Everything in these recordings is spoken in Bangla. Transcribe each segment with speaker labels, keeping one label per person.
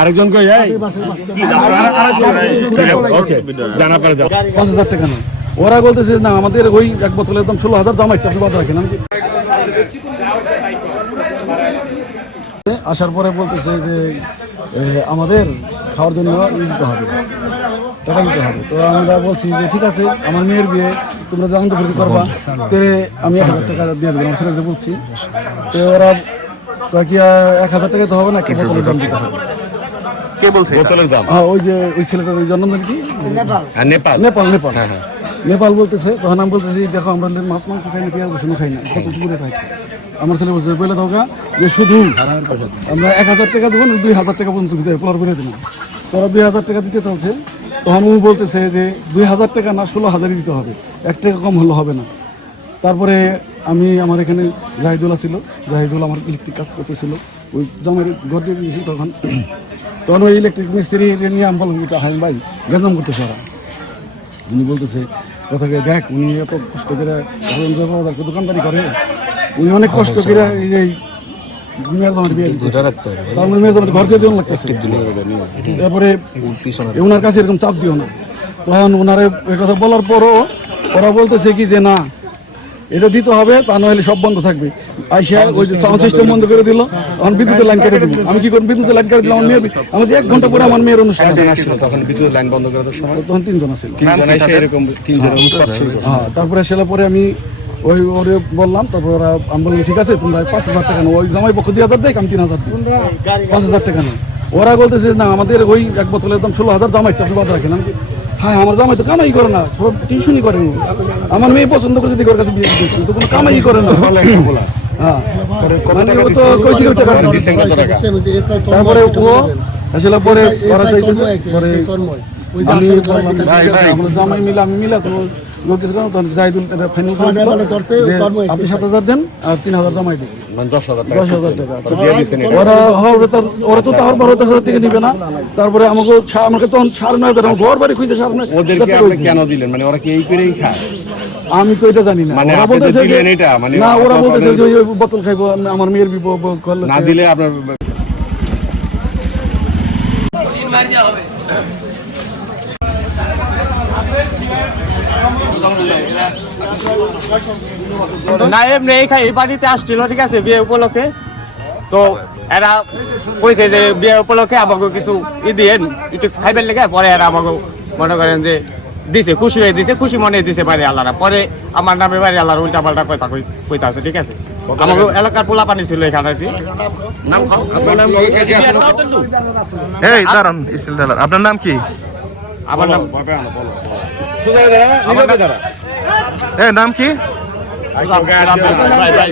Speaker 1: আরেকজন কই? জানা? পারে
Speaker 2: পাঁচ হাজার টাকা না। ওরা বলতেছে না আমাদের ওই এক বোতলের দাম ষোলো হাজার দাম একটা বাদ রাখেন। আসার পরে বলতেছে যে আমাদের খাওয়ার জন্য ই দিতে হবে টাকা দিতে হবে। তো আমরা বলছি যে ঠিক আছে আমার মেয়ের বিয়ে তোমরা যখন করবা। তে আমি এক হাজার টাকা দিয়ে দেবো আমার বলছি। তো ওরা কি আহ, এক হাজার টাকা তো হবে না একটা বোতলের দাম। দিতে হবে
Speaker 3: কে বলছে
Speaker 1: বোতলের দাম।
Speaker 2: হ্যাঁ ওই যে ওই ছেলেটার ওই জন্মদিন কি?
Speaker 1: আর নেপাল।
Speaker 2: নেপাল নেপাল।
Speaker 1: হ্যাঁ, হ্যাঁ।
Speaker 2: নেপাল বলতেছে তখন আমি বলতেছি দেখো আমরা মাছ মাংস খাই না পেঁয়াজ রসুন খাই না কত খাই। আমার ছেলে বলছে বলে দোকা যে শুধু আমরা এক হাজার টাকা দেবো দুই হাজার টাকা পর্যন্ত দিতে হবে, পর করে দিলাম তোরা দুই হাজার টাকা দিতে চলছে তখন উনি বলতেছে যে দুই হাজার টাকা না ষোলো হাজারই দিতে হবে। এক টাকা কম হলে হবে না। তারপরে আমি আমার এখানে জাহিদুল ছিল জাহিদুল আমার ইলেকট্রিক কাজ করতেছিল। ওই জমের ঘর দিয়ে দিয়েছি তখন। তখন ওই ইলেকট্রিক মিস্ত্রি নিয়ে আমি বললাম এটা হাইম ভাই গেঞ্জাম করতেছে ওরা। উনি বলতেছে কথাকে দেখ উনি এত কষ্ট করে দোকানদারি করে। উনি অনেক কষ্ট করে এই যে মানে তারপরে ওনার কাছে এরকম চাপ দিও না। তখন ওনারে কথা বলার পরও ওরা বলতেছে কি যে না এটা দিতে হবে তা নইলে সব বন্ধ থাকবে। আইসা ওই যে সাউন্ড সিস্টেম বন্ধ করে দিল বিদ্যুতের লাইন কেটে দিব আমি কি করব? বিদ্যুতের লাইন কেটে দিলাম আমার মেয়ের আমাদের এক ঘণ্টা পরে আমার মেয়ের অনুষ্ঠান।
Speaker 1: তখন বিদ্যুৎ লাইন বন্ধ করে দেওয়ার সময়?
Speaker 2: তখন তিনজন আছিল
Speaker 1: এরকম তিনজন।
Speaker 2: হ্যাঁ তারপরে সেটা পরে আমি ওই ওরে বললাম তারপর ওরা আমি বললাম ঠিক আছে তোমরা পাঁচ হাজার টাকা নাও। ওই জামাই পক্ষ দুই হাজার দেয় আমি তিন হাজার দিই। পাঁচ হাজার টাকা নাও। ওরা বলতেছে না আমাদের ওই এক বোতলের দাম ষোলো হাজার জামাইটা আপনি বাদ রাখেন। আমি হ্যাঁ আমার জামাই তো কামাই করে না সব টিউশনই করে। আমার মেয়ে পছন্দ করেছে দিকে ওর কাছে বিয়ে দিয়েছি তো কোনো কামাই করে না। হ্যাঁ। মানে তারপরে ও আসলে পরে পরে আমি বললাম,
Speaker 3: ভাই, ভাই।
Speaker 2: আমরা জামাই মিলে আমি মিলে কোনো লোক কিছু কারণ তখন জাহিদুল ফাইনাল করে দিল। যে আপনি সাত হাজার দেন আর তিন হাজার জামাই দিন
Speaker 1: মানে দশ হাজার টাকা এটা।
Speaker 2: ওরা ওরা তো তার বারো দশ হাজার টাকা নিবে না। তারপরে আমাকে আমাকে তখন সাড়ে নয় হাজার আমার ঘর বাড়ি খুঁজতে সাড়ে নয়
Speaker 1: ওদেরকে আপনি কেন দিলেন? মানে ওরা কি এই করেই খায়?
Speaker 2: আমি তো এটা জানি না।
Speaker 1: মানে
Speaker 2: ওরা বলতেছে যে
Speaker 1: মানে
Speaker 2: না ওরা বলতেছে যে ওই বোতল খাইবো আমি- আমার মেয়ের বিপদ
Speaker 1: না দিলে আপনার
Speaker 4: না এমনি এই বাড়িতে আসছিল ঠিক আছে বিয়ে উপলক্ষে। তো এরা কইছে যে বিয়ে উপলক্ষে আমাকে কিছু ই দিয়ে একটু খাইবেন লেগে পরে এরা আমাকে মনে করেন যে দিছে খুশি হয়ে দিছে খুশি মনে দিছে বাড়ি আল্লাহরা। পরে আমার নামে বাড়ি আল্লাহর উল্টা পাল্টা কথা কইতা আছে ঠিক আছে? আমাকে এলাকার পোলা পানি ছিল এখানে আর কি। নাম খাও
Speaker 1: আপনার নাম কি?
Speaker 3: এই দাঁড়ান দাঁড়ান। আপনার নাম কি?
Speaker 4: আমার নাম
Speaker 1: আমার নাম
Speaker 3: এই নাম কি?
Speaker 4: ভাই, ভাই।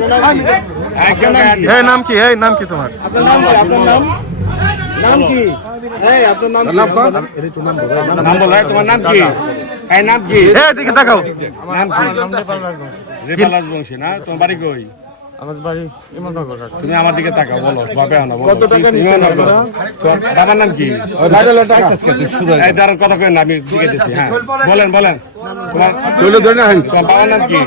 Speaker 3: এই নাম কি? এই নাম কি তোমার?
Speaker 1: নাম বলো এই, তোমার নাম কি এই নাম কি?
Speaker 3: এই দিকে তাকাও
Speaker 1: নাম কি রেপাল রাজবংশী না? তোমার বাড়ি কই?
Speaker 4: আমার বাড়ি ইমামনগর
Speaker 1: তুমি আমার দিকে তাকাও বলো ভাবে না কত টাকা নিছেন বাবার নাম কি? এই দাঁড়ান কথা কই না আমি দিকে দিছি হ্যাঁ। বলেন বলেন। তোমার চলে ধরে না তোমার বাবার নাম কি?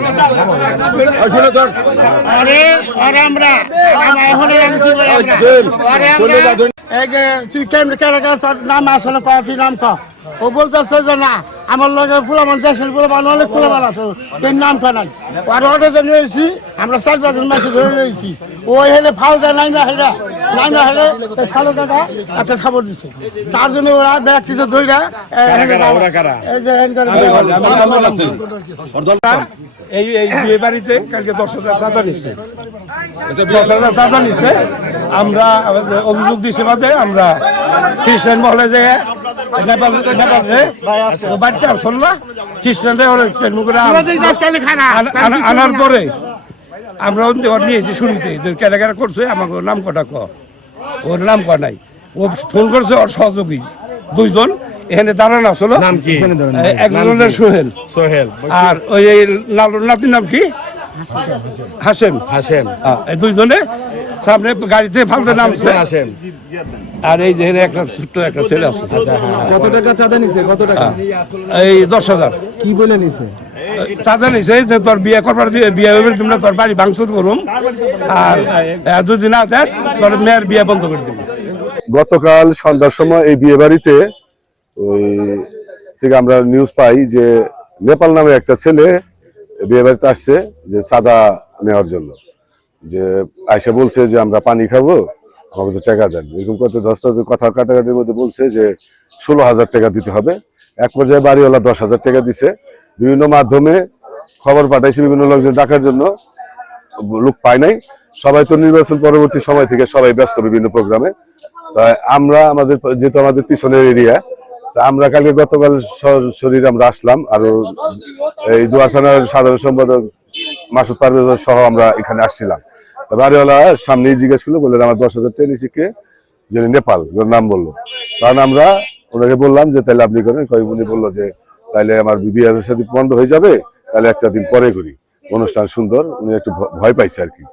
Speaker 5: আরে আরে আমরা আমরা এখন আমি কি বলি আরে আমরা এই যে তুই কেমন কেন কেন তোর নাম আসলে নাম ক ও বলতেছে যে না আমার লগে পুলামান দেশের পুলামান অনেক পুলামান আছে তোর নাম কা নাই। আর অর্ডার যে নিয়েছি আমরা চার পাঁচজন মাসে ধরে নিয়েছি। ও হেলে ফাল দেয় নাই না হেলে নাই না হেলে সাড়ে টাকা একটা খবর দিছে। তার জন্য ওরা ব্যক্তিতে দইরা
Speaker 1: কারা,
Speaker 5: এই
Speaker 6: এই এই বিয়ে বাড়িতে কালকে দশ হাজার চাঁদা নিচ্ছে দশ হাজার চাঁদা নিচ্ছে আমরা অভিযোগ দিছে বাদে আমরা খ্রিস্টান মহলে যে বাড়িতে আসল না ওরা আনার পরে আমরা নিয়েছি শুরুতে যে করছে আমাকে নাম কটা ক ওর নাম ক নাই ও ফোন করছে ওর সহযোগী দুইজন এখানে দাঁড়ানো আসলো
Speaker 1: নাম কি
Speaker 6: একজনের সোহেল
Speaker 1: সোহেল
Speaker 6: আর ওই লালুর নাতির নাম কি? হাসেম।
Speaker 1: হাসেম।
Speaker 6: দুইজনে সামনে গাড়িতে ফালতে নামছে।
Speaker 1: হাসেম
Speaker 6: আর এই যে একটা ছোট্ট একটা ছেলে আছে।
Speaker 2: কত টাকা চাঁদা নিছে? কত টাকা?
Speaker 6: এই দশ হাজার।
Speaker 2: কি বলে নিছে?
Speaker 6: চাঁদা নিছে যে তোর বিয়ে করবার বিয়ে হবে তোমরা তোর বাড়ি ভাঙচুর করুম। আর যদি না দেস তোর মেয়ের বিয়ে বন্ধ করে দিবি
Speaker 7: গতকাল সন্ধ্যার সময় এই বিয়ে বাড়িতে ওই থেকে আমরা নিউজ পাই যে নেপাল নামে একটা ছেলে বিয়ে বাড়িতে আসছে যে চাঁদা নেওয়ার জন্য। যে আয়সা বলছে যে আমরা পানি খাব, আমাকে তো টাকা দেন। এরকম করতে দশটা কথা কাটাকাটির মধ্যে বলছে যে ষোলো হাজার টাকা দিতে হবে। এক পর্যায়ে বাড়িওয়ালা দশ হাজার টাকা দিছে। বিভিন্ন মাধ্যমে খবর পাঠাইছে বিভিন্ন লোকজন ডাকার জন্য। লোক পায় নাই। সবাই তো নির্বাচন পরবর্তী সময় থেকে সবাই ব্যস্ত বিভিন্ন প্রোগ্রামে। তাই আমরা আমাদের যেহেতু আমাদের পিছনের এরিয়া, তা আমরা কালকে গতকাল শরীর আমরা আসলাম। আর এই দুয়ার থানার সাধারণ সম্পাদক মাসুদ পারভেজ সহ আমরা এখানে আসছিলাম। বাড়িওয়ালা সামনেই জিজ্ঞেস করল বললেন আমার দশ হাজার টাকা নিচে যিনি নেপাল ওর নাম বলল। কারণ আমরা ওনাকে বললাম যে তাহলে আপনি করেন। উনি বলল যে তাহলে আমার বিয়ের সাথে বন্ধ হয়ে যাবে তাহলে একটা দিন পরে করি। অনুষ্ঠান সুন্দর, উনি একটু ভয় পাইছে আর কি।